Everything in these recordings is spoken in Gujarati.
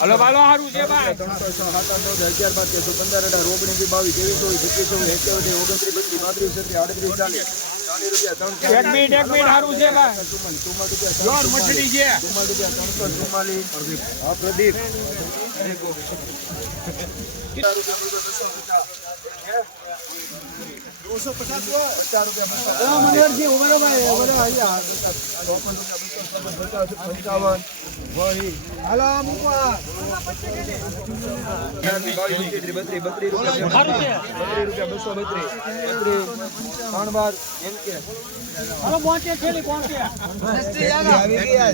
હલો બાલો સારું છે ભાઈ ત્રણસો છ સાત આઠ નવ અગિયાર પંદર અઢાર ઓગણીસ બાવીસ ત્રેવીસ ચોવીસ પચીસ છવ્વીસ એકાવન ઓગણત્રીસ બત્રીસ પાંત્રીસ છત્રીસ આડત્રીસ ચાલીસ. એક મિનિટ એક મિનિટ સારું છે ભાઈ. જોર છે. હા પ્રદીપ પચાસ રૂપિયા પંચાવન. હાલો મૂકવા બત્રીસ બત્રીસ બત્રીસ રૂપિયા બત્રીસ રૂપિયા બસો બત્રીસ બત્રીસ ત્રણ બાર એમ કે આવી ગયા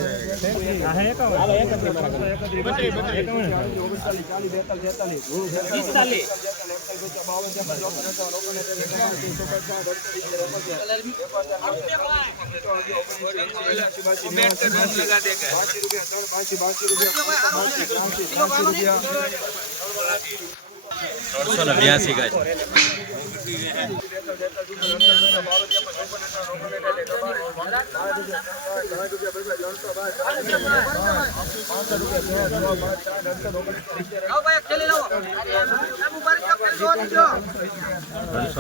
ત્રણસો ને બ્યાસી ગાય ત્રણસો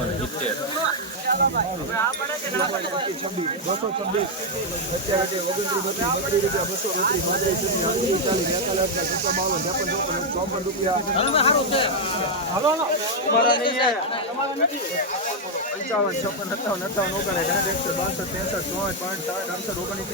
ને બસો છવ્વીસ અત્યારે રૂપિયા બસો પાંત્રીસ છત્રીસ આડત્રીસ ચાલીસ બેતાલીસ બાવન ત્રેપન ચોપન ચોપન રૂપિયા પંચાવન છપ્પન સત્તાવન અઠાવન ઓગણ એકસો બાસઠ ત્રેસઠ ચોસઠ પાંચ સાત આઠસો ઓગણીસ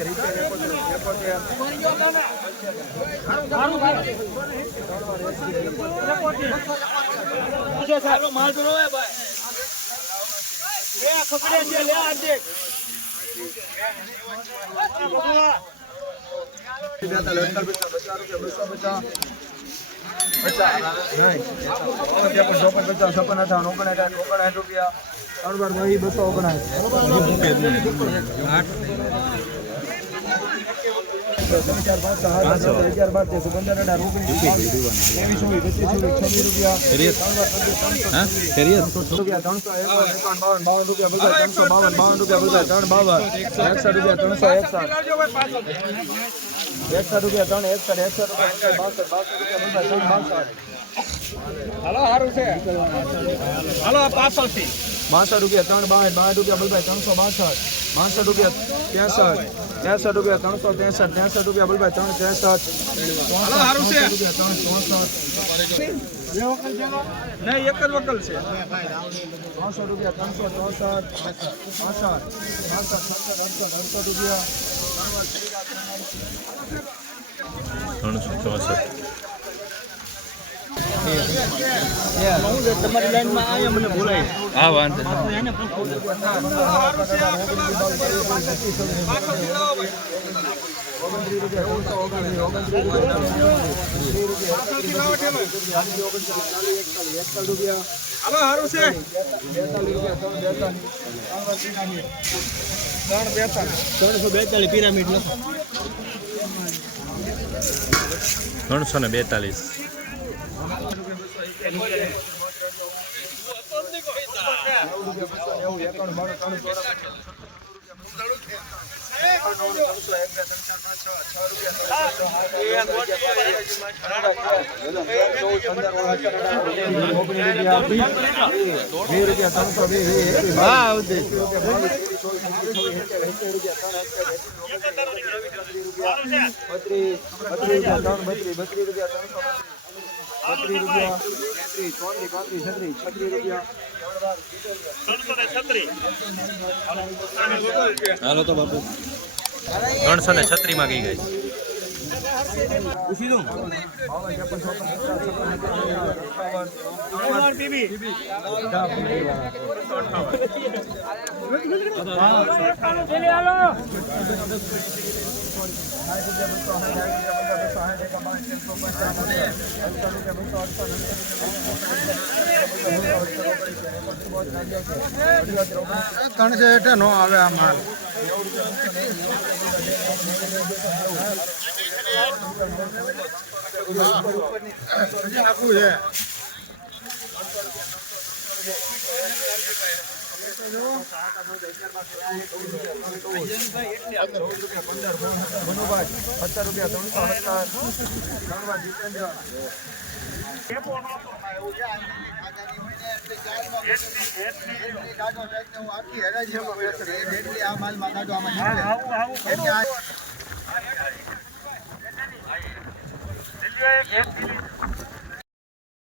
છપ્પન અઠાવન ઓગણસાઠ ઓગણસાઠ રૂપિયા ત્રણ વાર વહી બસો બાસઠ બાસઠ રૂપિયા બધા ત્રણ બાસઠ હલો સારું છે હલો પાછળથી બાસઠ રૂપિયા ત્રણ બાસઠ બાસઠ રૂપિયા બલભાઈ ત્રણસો બાસઠ બાસઠ રૂપિયા ત્રેસઠ. ત્રેસઠ રૂપિયા ત્રણસો ત્રેસઠ. ત્રેસઠ રૂપિયા બોલભાઈ ત્રણ ત્રેસઠ. નહીં એક જ વકલ છે. ત્રણસો રૂપિયા ત્રણસો ચોસઠ. પાસઠ પાસઠ સડસઠ અડસઠ અડસઠ રૂપિયા. ત્રણસો ચોસઠ. તમારી લાઈનમાં આવ્યા મને બોલાય હા વાંધો ત્રણસો બેતાલીસ પિરામિડ ત્રણસો ને બેતાલીસ. બે રૂપિયા ત્રણસો બે રૂપિયા ત્રણ બત્રીસ બત્રીસ રૂપિયા ત્રણસો બત્રીસ રૂપિયા છત્રી ચોત્રીસ પાંત્રીસ છત્રીસ છત્રીસ રૂપિયા. હાલો તો બાપુ. ત્રણસો ને છત્રી માં ગઈ ગઈ. પૂછી દઉં. એકાવન ત્રણસો એટલે નો આવે આ માલ. નાખવું છે ચૌદ રૂપિયા પંદર સોળ સત્તર મનુભાઈ સત્તર રૂપિયા ત્રણસો સત્તર ત્રણમાં જીતેન્દ્ર રેલવે